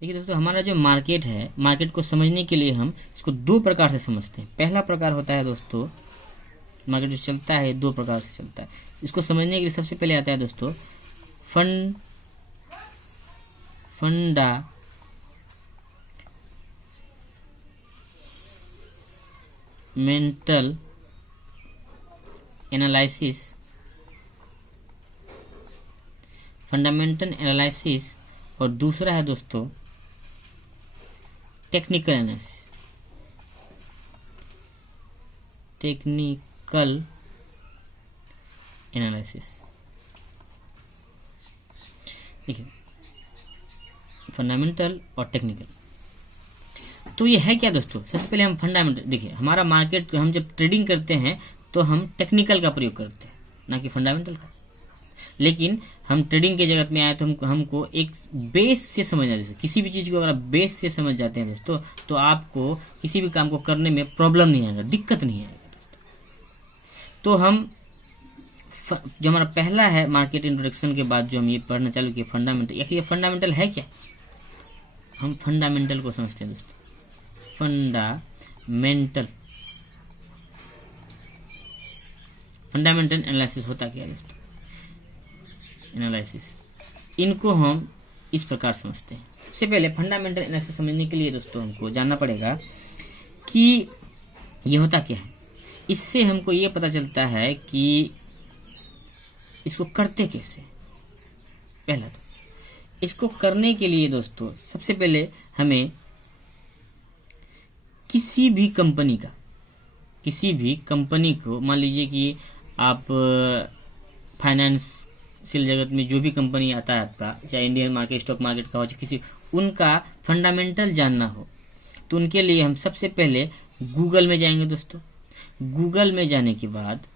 देखिए दोस्तों, हमारा जो मार्केट है, मार्केट को समझने के लिए हम इसको दो प्रकार से समझते हैं। पहला प्रकार होता है दोस्तों, मार्केट जो चलता है दो प्रकार से चलता है। इसको समझने के लिए सबसे पहले आता है दोस्तों फंडामेंटल एनालिसिस, और दूसरा है दोस्तों टेक्निकल एनालिसिस। देखिए, फंडामेंटल और टेक्निकल। तो ये है क्या दोस्तों? सबसे पहले हम फंडामेंटल देखिए, हमारा मार्केट हम जब ट्रेडिंग करते हैं तो हम टेक्निकल का प्रयोग करते हैं, ना कि फंडामेंटल का। लेकिन हम ट्रेडिंग के जगत में आए तो हमको एक बेस से समझना, जैसे किसी भी चीज को अगर आप बेस से समझ जाते हैं दोस्तों, तो आपको किसी भी काम को करने में प्रॉब्लम नहीं आएगा, दिक्कत नहीं आएगा दोस्तों। तो हम जो हमारा पहला है मार्केट इंट्रोडक्शन के बाद जो हम ये पढ़ना चालू किए फंडामेंटल, या ये फंडामेंटल है क्या? हम फंडामेंटल को समझते हैं दोस्तों। फंडामेंटल एनालिसिस होता क्या है दोस्तों? एनालिसिस, इनको हम इस प्रकार समझते हैं। सबसे पहले फंडामेंटल एनालिसिस समझने के लिए दोस्तों हमको जानना पड़ेगा कि ये होता क्या है। इससे हमको ये पता चलता है कि इसको करते कैसे। पहला तो इसको करने के लिए दोस्तों सबसे पहले हमें किसी भी कंपनी को, मान लीजिए कि आप फाइनेंशियल जगत में जो भी कंपनी आता है आपका, चाहे इंडियन मार्केट, स्टॉक मार्केट का हो, चाहे किसी, उनका फंडामेंटल जानना हो, तो उनके लिए हम सबसे पहले गूगल में जाएंगे दोस्तों। गूगल में जाने के बाद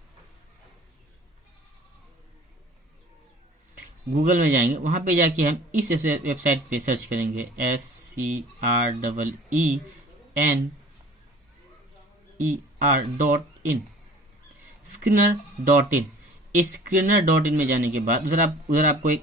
गूगल में जाएंगे, वहां पे जाके हम इस वेबसाइट पे सर्च करेंगे, SCREENER.in, स्क्रीनर.in। स्क्रीनर.in में जाने के बाद उधर आपको एक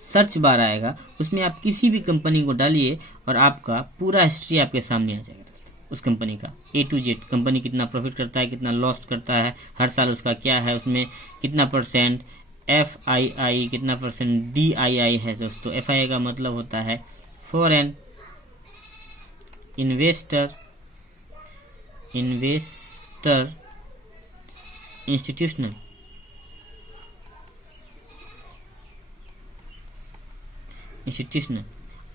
सर्च बार आएगा, उसमें आप किसी भी कंपनी को डालिए और आपका पूरा हिस्ट्री आपके सामने आ जाएगा उस कंपनी का, A to Z। कंपनी कितना प्रॉफिट करता है, कितना लॉस करता है, हर साल उसका क्या है, उसमें कितना परसेंट FII, कितना परसेंट DII है दोस्तों। FII का मतलब होता है फॉरेन इन्वेस्टर इंस्टीट्यूशनल,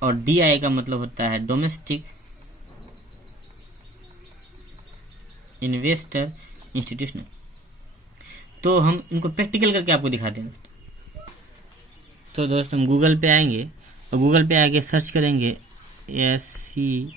और DII का मतलब होता है डोमेस्टिक इन्वेस्टर इंस्टीट्यूशनल। तो हम इनको प्रैक्टिकल करके आपको दिखाते हैं दोस्तों। तो दोस्त हम गूगल पे आएंगे और गूगल पे आके सर्च करेंगे SCREENER.in।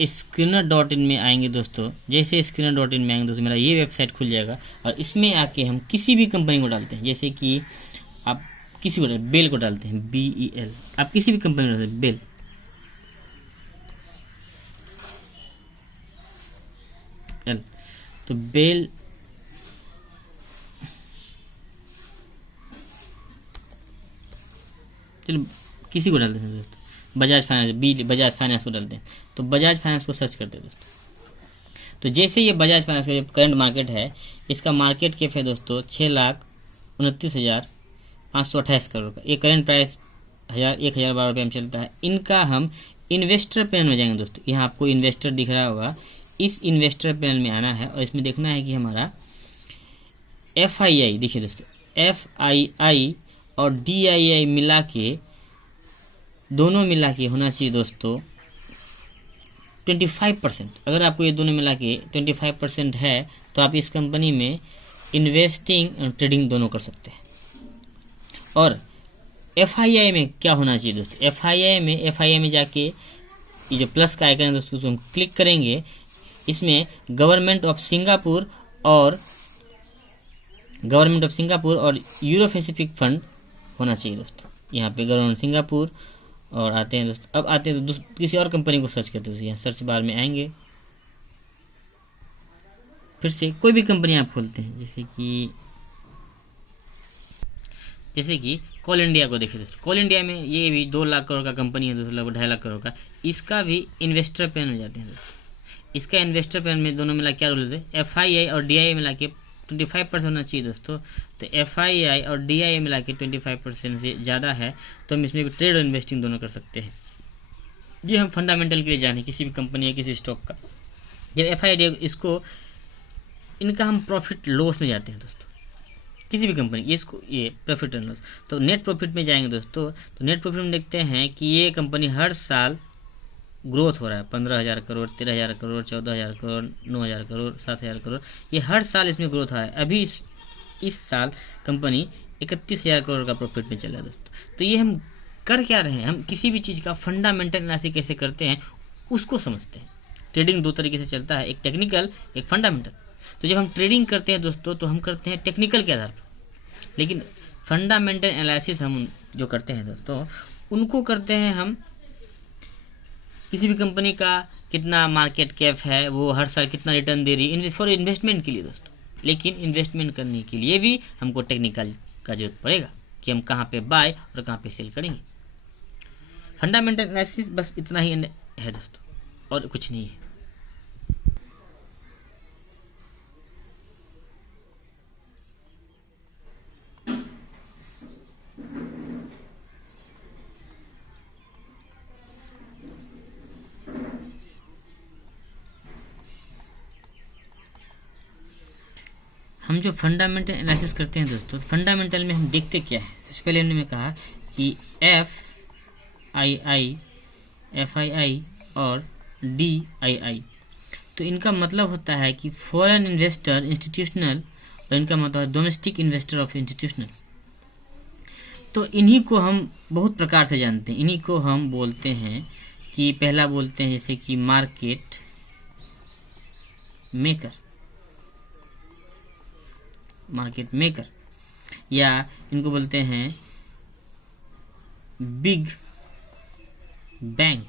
स्क्रीनर.in में आएंगे दोस्तों। जैसे स्क्रीनर.in में आएंगे दोस्तों, मेरा ये वेबसाइट खुल जाएगा और इसमें आके हम किसी भी कंपनी को डालते हैं। जैसे कि आप किसी को बेल को डालते हैं, BEL, आप किसी भी कंपनी को डालते हैं, बेल। तो बेल, चलो किसी को डालते हैं दोस्तों, बजाज फाइनेंस को डालते हैं। तो बजाज फाइनेंस को सर्च करते हैं दोस्तों। तो जैसे ये बजाज फाइनेंस का जो करंट मार्केट है, इसका मार्केट कैप है दोस्तों 6,29,528 करोड़ का। ये करंट प्राइस 1,012 रुपये में चलता है। इनका हम इन्वेस्टर पैनल में जाएंगे दोस्तों। यहाँ आपको इन्वेस्टर दिख रहा होगा, इस इन्वेस्टर पैनल में आना है और इसमें देखना है कि हमारा FII, देखिए दोस्तों, FII और DII मिला के, दोनों मिला के होना चाहिए दोस्तों 25%। अगर आपको ये दोनों मिला के 25% है तो आप इस कंपनी में इन्वेस्टिंग और ट्रेडिंग दोनों कर सकते हैं। और FII में क्या होना चाहिए दोस्तों? FII में जाके ये जो प्लस का आइकन है दोस्तों, उसको हम क्लिक करेंगे। इसमें गवर्नमेंट ऑफ सिंगापुर और यूरो पैसिफिक फंड होना चाहिए दोस्तों। यहाँ पे गवर्नमेंट सिंगापुर और आते हैं दोस्तों। अब आते हैं तो किसी और कंपनी को सर्च करते हैं। यहाँ सर्च बार में आएंगे, फिर से कोई भी कंपनी आप खोलते हैं, जैसे कि कोल इंडिया को देखिए दोस्तों, कोल इंडिया में ये भी 2 लाख करोड़ का कंपनी है दोस्तों, लगभग 2.5 लाख करोड़ का। इसका भी इन्वेस्टर पेन हो जाते हैं दोस्तों। इसका इन्वेस्टर पेन में दोनों मिला क्या रूल है, FII और DII मिला के 25% होना चाहिए दोस्तों। तो FII और DII मिला के 25% से ज़्यादा है तो हम इसमें भी ट्रेड और इन्वेस्टिंग दोनों कर सकते हैं। ये हम फंडामेंटल के लिए जाने किसी भी कंपनी या किसी स्टॉक का। जब FII इसको इनका हम प्रॉफिट लॉस में जाते हैं दोस्तों, किसी भी कंपनी ये प्रॉफिट एंड लॉस, तो नेट प्रॉफिट में जाएंगे दोस्तों। तो नेट प्रॉफिट में देखते हैं कि ये कंपनी हर साल ग्रोथ हो रहा है, 15,000 करोड़, 13,000 करोड़, 14,000 करोड़, 9,000 करोड़, 7,000 करोड़, ये हर साल इसमें ग्रोथ आ रहा है। अभी इस साल कंपनी 31,000 करोड़ का प्रॉफिट में चल रहा है दोस्तों। तो ये हम कर क्या रहे हैं, हम किसी भी चीज़ का फंडामेंटल एनालिसिस कैसे करते हैं उसको समझते हैं। ट्रेडिंग 2 तरीके से चलता है, एक टेक्निकल, एक फंडामेंटल। तो जब हम ट्रेडिंग करते हैं दोस्तों तो हम करते हैं टेक्निकल के आधार पर, लेकिन फंडामेंटल एनालिसिस हम जो करते हैं दोस्तों उनको करते हैं हम किसी भी कंपनी का कितना मार्केट कैप है, वो हर साल कितना रिटर्न दे रही है, फॉर इन्वेस्टमेंट के लिए दोस्तों। लेकिन इन्वेस्टमेंट करने के लिए भी हमको टेक्निकल का जरूरत पड़ेगा कि हम कहाँ पे बाय और कहाँ पे सेल करेंगे। फंडामेंटल एनालिसिस बस इतना ही है दोस्तों, और कुछ नहीं है। हम जो फंडामेंटल एनालिसिस करते हैं दोस्तों, फंडामेंटल में हम देखते क्या है। सबसे पहले हमने कहा कि FII और DII, तो इनका मतलब होता है कि फॉरेन इन्वेस्टर इंस्टीट्यूशनल, और इनका मतलब है डोमेस्टिक इन्वेस्टर ऑफ इंस्टीट्यूशनल। तो इन्हीं को हम बहुत प्रकार से जानते हैं। इन्हीं को हम बोलते हैं कि पहला बोलते हैं जैसे कि मार्केट मेकर, या इनको बोलते हैं बिग बैंक,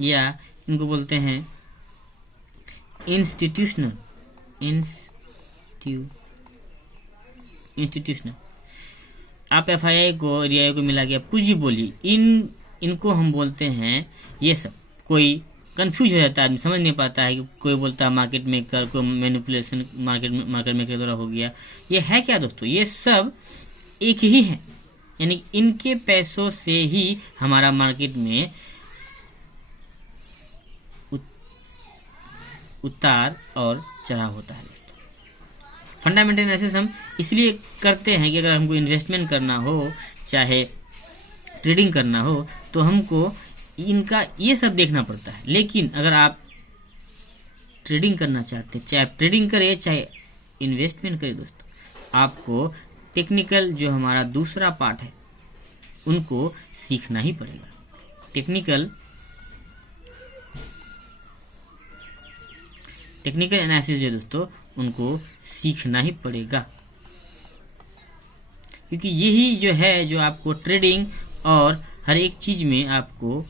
या इनको बोलते हैं इंस्टीट्यूशनल। आप FII को DII को मिला के आप कुछ भी बोलिए, इनको हम बोलते हैं ये सब। कोई कंफ्यूज हो जाता है, आदमी समझ नहीं पाता है कि कोई बोलता है मार्केट मेकर, कोई मैनिपुलेशन मार्केट मेकर द्वारा हो गया। ये है क्या दोस्तों, ये सब एक ही है, यानी इनके पैसों से ही हमारा मार्केट में उतार और चढ़ाव होता है दोस्तों। फंडामेंटल एनालिसिस हम इसलिए करते हैं कि अगर हमको इन्वेस्टमेंट करना हो, चाहे ट्रेडिंग करना हो, तो हमको इनका ये सब देखना पड़ता है। लेकिन अगर आप ट्रेडिंग करना चाहते हैं, चाहे आप ट्रेडिंग करें चाहे इन्वेस्टमेंट करें दोस्तों, आपको टेक्निकल जो हमारा दूसरा पार्ट है उनको सीखना ही पड़ेगा। टेक्निकल एनालिसिस जो दोस्तों उनको सीखना ही पड़ेगा, क्योंकि यही जो है जो आपको ट्रेडिंग और हर एक चीज में आपको